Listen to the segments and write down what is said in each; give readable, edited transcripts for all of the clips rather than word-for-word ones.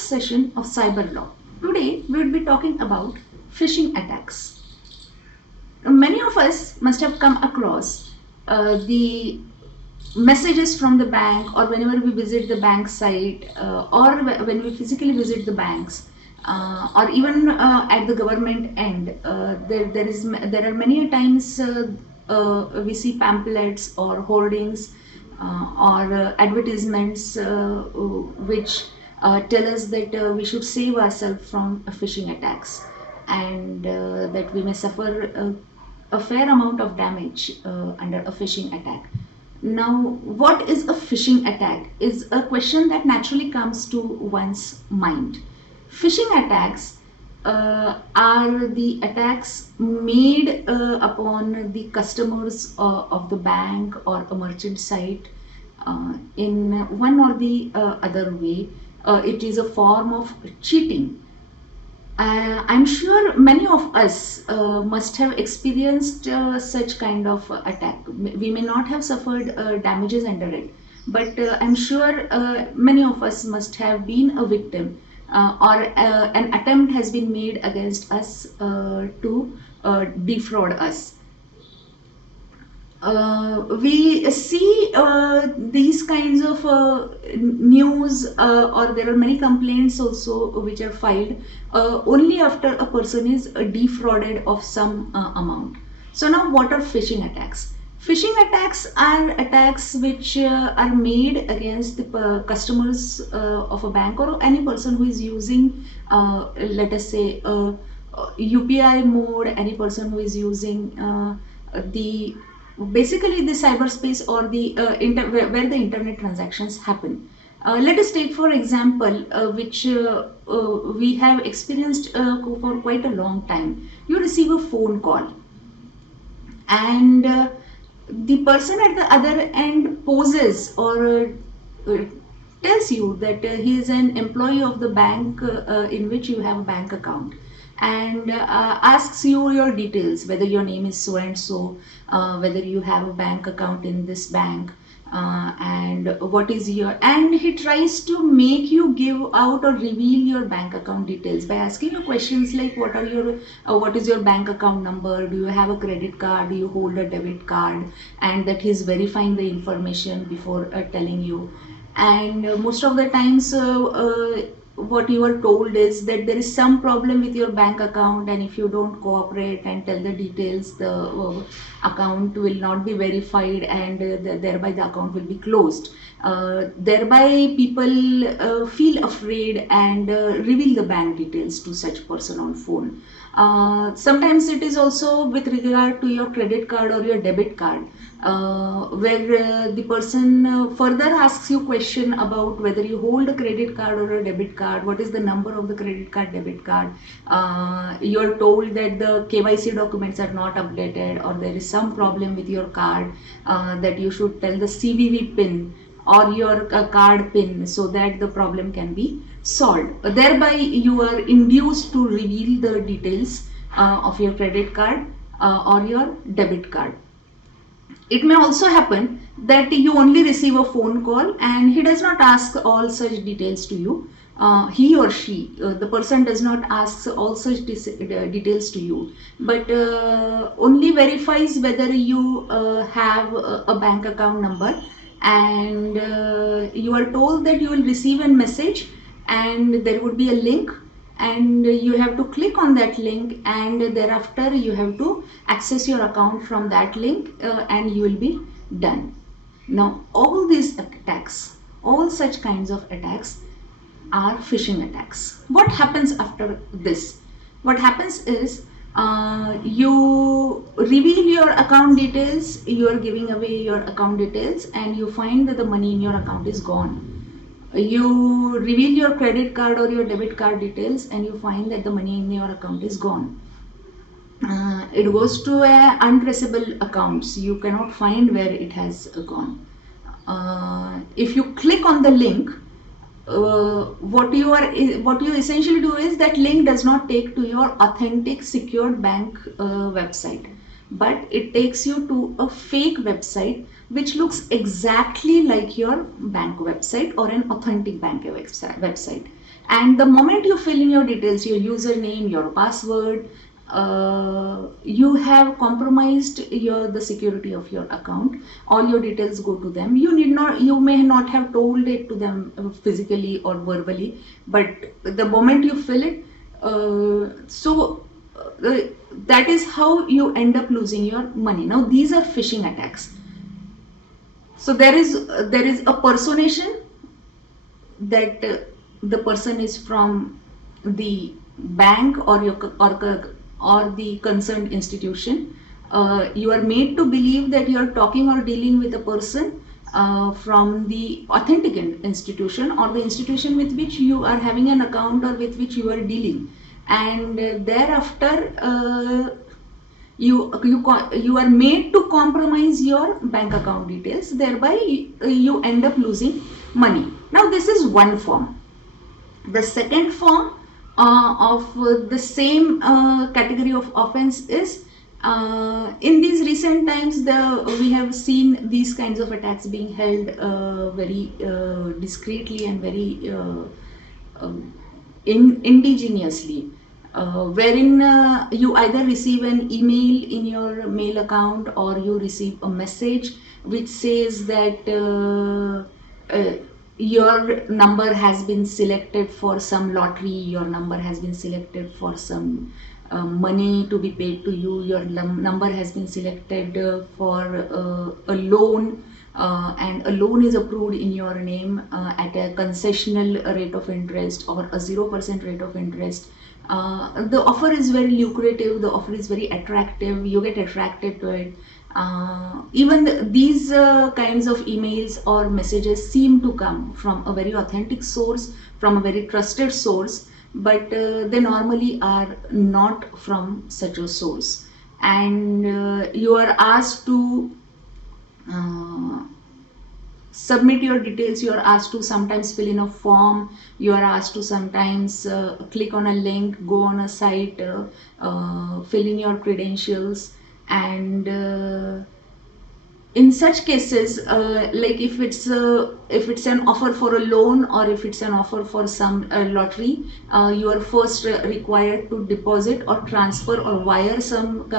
session of cyber law. Today we will be talking about phishing attacks. Many of us must have come across the messages from the bank, or whenever we visit the bank site, or when we physically visit the banks, or even at the government end. There are many times we see pamphlets or hoardings or advertisements which tell us that we should save ourselves from phishing attacks, and that we may suffer a fair amount of damage under a phishing attack. Now, what is a phishing attack is a question that naturally comes to one's mind. Phishing attacks are the attacks made upon the customers of the bank or a merchant site in one or the other way. It is a form of cheating. I'm sure many of us must have experienced such kind of attack. We may not have suffered damages under it, but I'm sure many of us must have been a victim, or an attempt has been made against us to defraud us. We see these kinds of news, or there are many complaints also which are filed only after a person is defrauded of some amount. So now, what are phishing attacks? Phishing attacks are attacks which are made against the customers of a bank, or any person who is using, let us say, UPI mode, any person who is using the basically the cyberspace, or the where the internet transactions happen. Let us take for example, which we have experienced for quite a long time. You receive a phone call, and the person at the other end poses or tells you that he is an employee of the bank in which you have a bank account, and asks you your details, whether your name is so and so, whether you have a bank account in this bank, and what is your, and he tries to make you give out or reveal your bank account details by asking you questions like what is your bank account number, do you have a credit card, do you hold a debit card, and that he's verifying the information before telling you. And most of the times what you are told is that there is some problem with your bank account, and if you don't cooperate and tell the details, the account will not be verified, and thereby the account will be closed. Thereby people feel afraid and reveal the bank details to such person on phone. Sometimes it is also with regard to your credit card or your debit card, where the person further asks you question about whether you hold a credit card or a debit card, what is the number of the credit card, debit card. You are told that the KYC documents are not updated, or there is some problem with your card, that you should tell the CVV pin or your card pin so that the problem can be solved. Thereby you are induced to reveal the details of your credit card or your debit card. It may also happen that you only receive a phone call and he does not ask all such details to you. He or she, the person does not ask all such details to you, but only verifies whether you have a bank account number, and you are told that you will receive a message and there would be a link, and you have to click on that link, and thereafter you have to access your account from that link, and you will be done. Now, all these attacks, all such kinds of attacks are phishing attacks. What happens after this? What happens is you reveal your account details, you are giving away your account details, and you find that the money in your account is gone. You reveal your credit card or your debit card details, and you find that the money in your account is gone. It goes to untraceable accounts. You cannot find where it has gone. If you click on the link, what you essentially do is that link does not take to your authentic secured bank website. but it takes you to a fake website which looks exactly like your bank website or an authentic bank website. And the moment you fill in your details, your username, your password, you have compromised the security of your account. All your details go to them. You may not have told it to them physically or verbally, but the moment you fill it, uh, that is how you end up losing your money. Now these are phishing attacks. So there is a personation that the person is from the bank or the concerned institution. You are made to believe that you are talking or dealing with a person from the authentic institution or the institution with which you are having an account or with which you are dealing, and thereafter you are made to compromise your bank account details, thereby you end up losing money. Now this is one form. The second form of the same category of offense is, in these recent times we have seen these kinds of attacks being held very discreetly and very indigenously, wherein you either receive an email in your mail account or you receive a message which says that your number has been selected for some lottery, your number has been selected for some money to be paid to you, your number has been selected for a loan, and a loan is approved in your name at a concessional rate of interest or a 0% rate of interest. The offer is very lucrative, the offer is very attractive, you get attracted to it. Even these kinds of emails or messages seem to come from a very authentic source, from a very trusted source, but they normally are not from such a source. And you are asked to submit your details, you are asked to sometimes fill in a form, you are asked to sometimes click on a link, go on a site, fill in your credentials, and in such cases, like if it's an offer for a loan or if it's an offer for some lottery, you are first required to deposit or transfer or wire some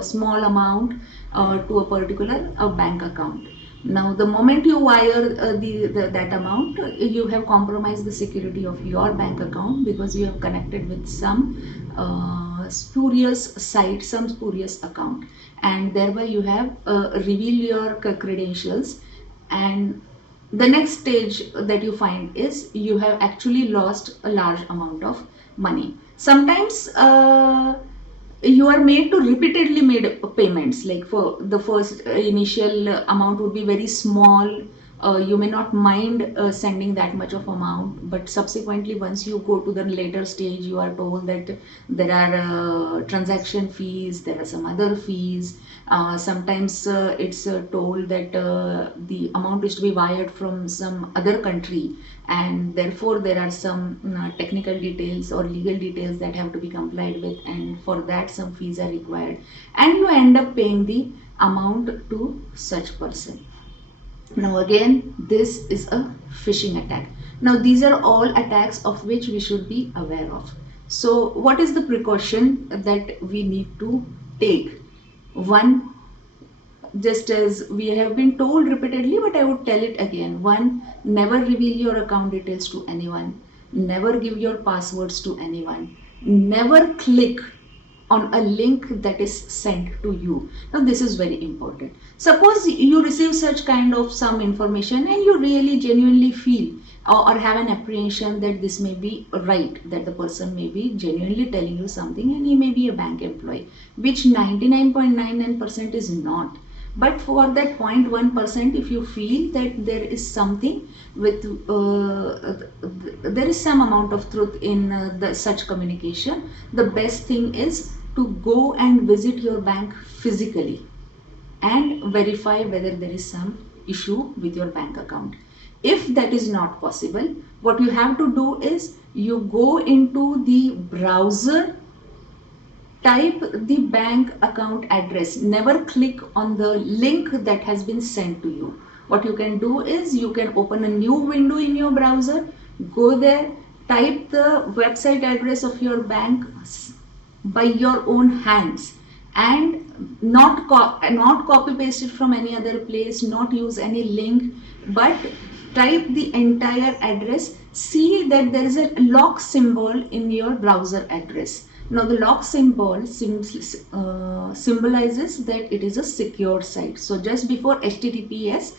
small amount to a particular bank account. Now the moment you wire that amount, you have compromised the security of your bank account, because you have connected with some spurious site, some spurious account, and thereby you have revealed your credentials. And the next stage that you find is you have actually lost a large amount of money. Sometimes you are made to repeatedly made payments, like for the first initial amount would be very small, you may not mind sending that much of amount, but subsequently once you go to the later stage, you are told that there are transaction fees, there are some other fees. Sometimes it's told that the amount is to be wired from some other country, and therefore there are some technical details or legal details that have to be complied with, and for that some fees are required, and you end up paying the amount to such person. Now again, this is a phishing attack. Now these are all attacks of which we should be aware of. So what is the precaution that we need to take? One, just as we have been told repeatedly, but I would tell it again. One, never reveal your account details to anyone. Never give your passwords to anyone. Never click on a link that is sent to you. Now this is very important. Suppose you receive such kind of some information and you really genuinely feel or have an apprehension that this may be right, that the person may be genuinely telling you something and he may be a bank employee, which 99.99% is not. But for that 0.1%, if you feel that there is something with there is some amount of truth in such communication, the best thing is to go and visit your bank physically and verify whether there is some issue with your bank account. If that is not possible, what you have to do is you go into the browser type the bank account address. Never click on the link that has been sent to you. What you can do is you can open a new window in your browser, go there, type the website address of your bank by your own hands, and not copy paste it from any other place, not use any link, but type the entire address. See that there is a lock symbol in your browser address. Now the lock symbol symbolizes that it is a secure site. So just before HTTPS,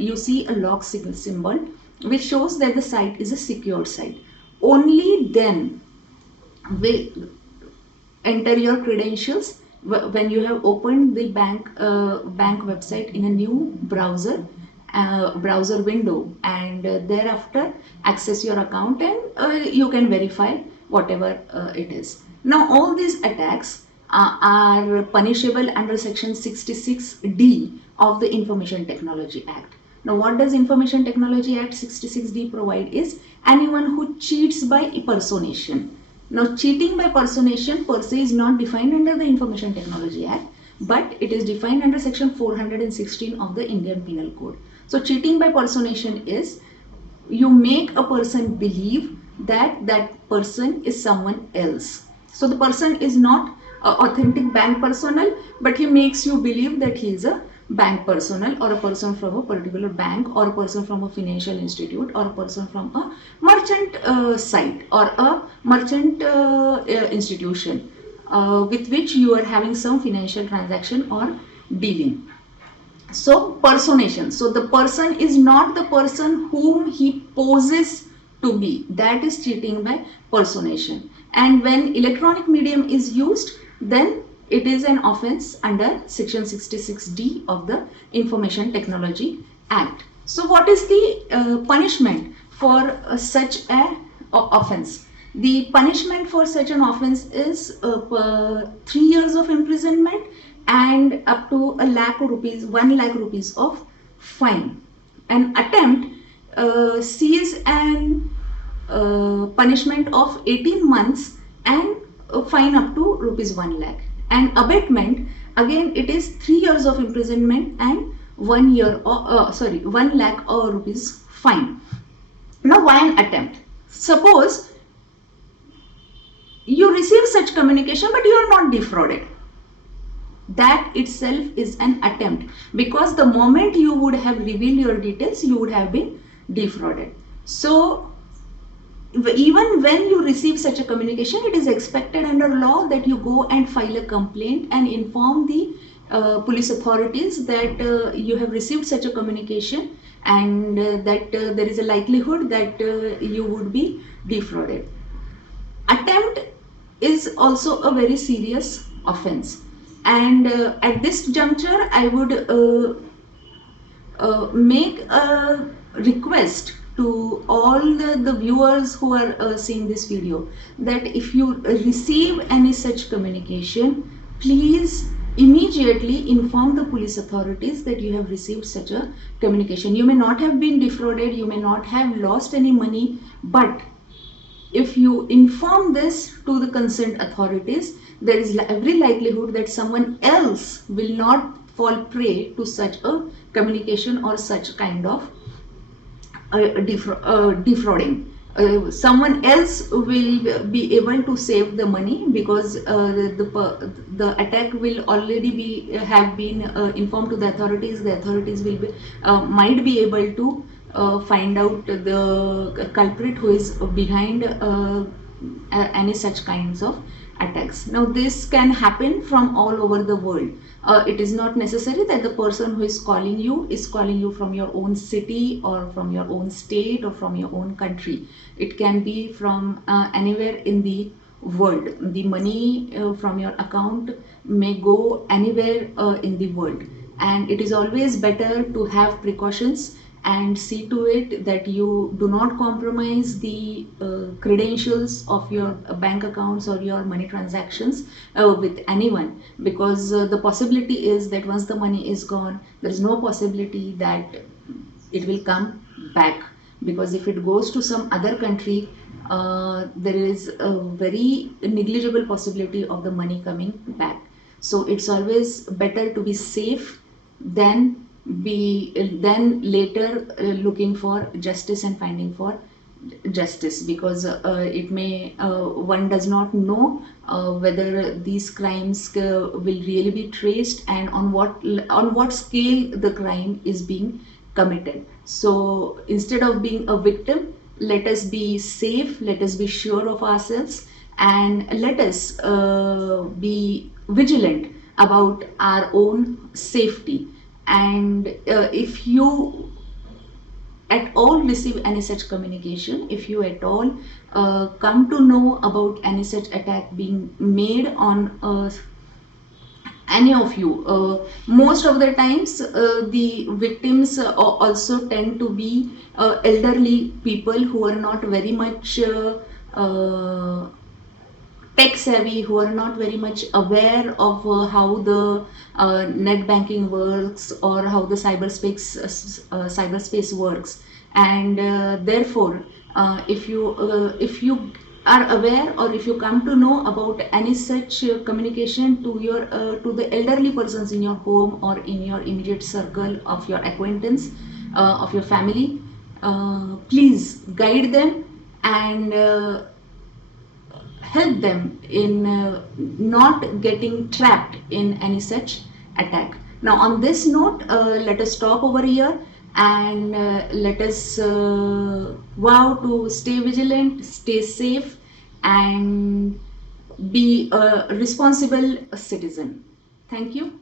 you see a lock symbol which shows that the site is a secure site. Only then will enter your credentials when you have opened the bank website in a new browser window, and thereafter access your account, and you can verify whatever it is. Now all these attacks are punishable under section 66D of the Information Technology Act. Now what does Information Technology Act 66D provide is anyone who cheats by impersonation. Now cheating by personation per se is not defined under the Information Technology Act, but it is defined under section 416 of the Indian Penal Code. So cheating by personation is you make a person believe that that person is someone else. So the person is not an authentic bank personnel, but he makes you believe that he is a bank personnel, or a person from a particular bank, or a person from a financial institute, or a person from a merchant site, or a merchant institution with which you are having some financial transaction or dealing. So personation. So the person is not the person whom he poses to be. That is cheating by personation. And when electronic medium is used, then it is an offense under section 66D of the Information Technology Act. So what is the punishment for such a offense? The punishment for such an offense is 3 years of imprisonment and up to ₹1 lakh of fine. An attempt sees an punishment of 18 months and a fine up to ₹1 lakh. And abatement, again it is 3 years of imprisonment and 1 lakh or rupees fine. Now why an attempt? Suppose you receive such communication but you are not defrauded. That itself is an attempt, because the moment you would have revealed your details, you would have been defrauded. So even when you receive such a communication, it is expected under law that you go and file a complaint and inform the police authorities that you have received such a communication, and that there is a likelihood that you would be defrauded. Attempt is also a very serious offense, and at this juncture I would make a request to all the viewers who are seeing this video, that if you receive any such communication, please immediately inform the police authorities that you have received such a communication. You may not have been defrauded, you may not have lost any money, but if you inform this to the concerned authorities, there is every likelihood that someone else will not fall prey to such a communication or such kind of defrauding. Someone else will be able to save the money, because the attack will already have been informed to the authorities. The authorities will might be able to find out the culprit who is behind any such kinds of attacks. Now this can happen from all over the world. It is not necessary that the person who is calling you from your own city or from your own state or from your own country. It can be from anywhere in the world. The money from your account may go anywhere in the world, and it is always better to have precautions and see to it that you do not compromise the credentials of your bank accounts or your money transactions with anyone, because the possibility is that once the money is gone, there is no possibility that it will come back, because if it goes to some other country, there is a very negligible possibility of the money coming back. So it's always better to be safe than then later looking for justice and finding for justice, because it may one does not know whether these crimes will really be traced, and on what scale the crime is being committed. So instead of being a victim, let us be safe, let us be sure of ourselves, and let us be vigilant about our own safety. And if you at all receive any such communication, if you at all come to know about any such attack being made on any of you, most of the times the victims also tend to be elderly people who are not very much tech savvy, who are not very much aware of how the net banking works, or how the cyberspace works. And therefore if you are aware, or if you come to know about any such communication to your to the elderly persons in your home, or in your immediate circle of your acquaintance, of your family, please guide them, and help them in not getting trapped in any such attack. Now, on this note, let us stop over here, and let us vow to stay vigilant, stay safe, and be a responsible citizen. Thank you.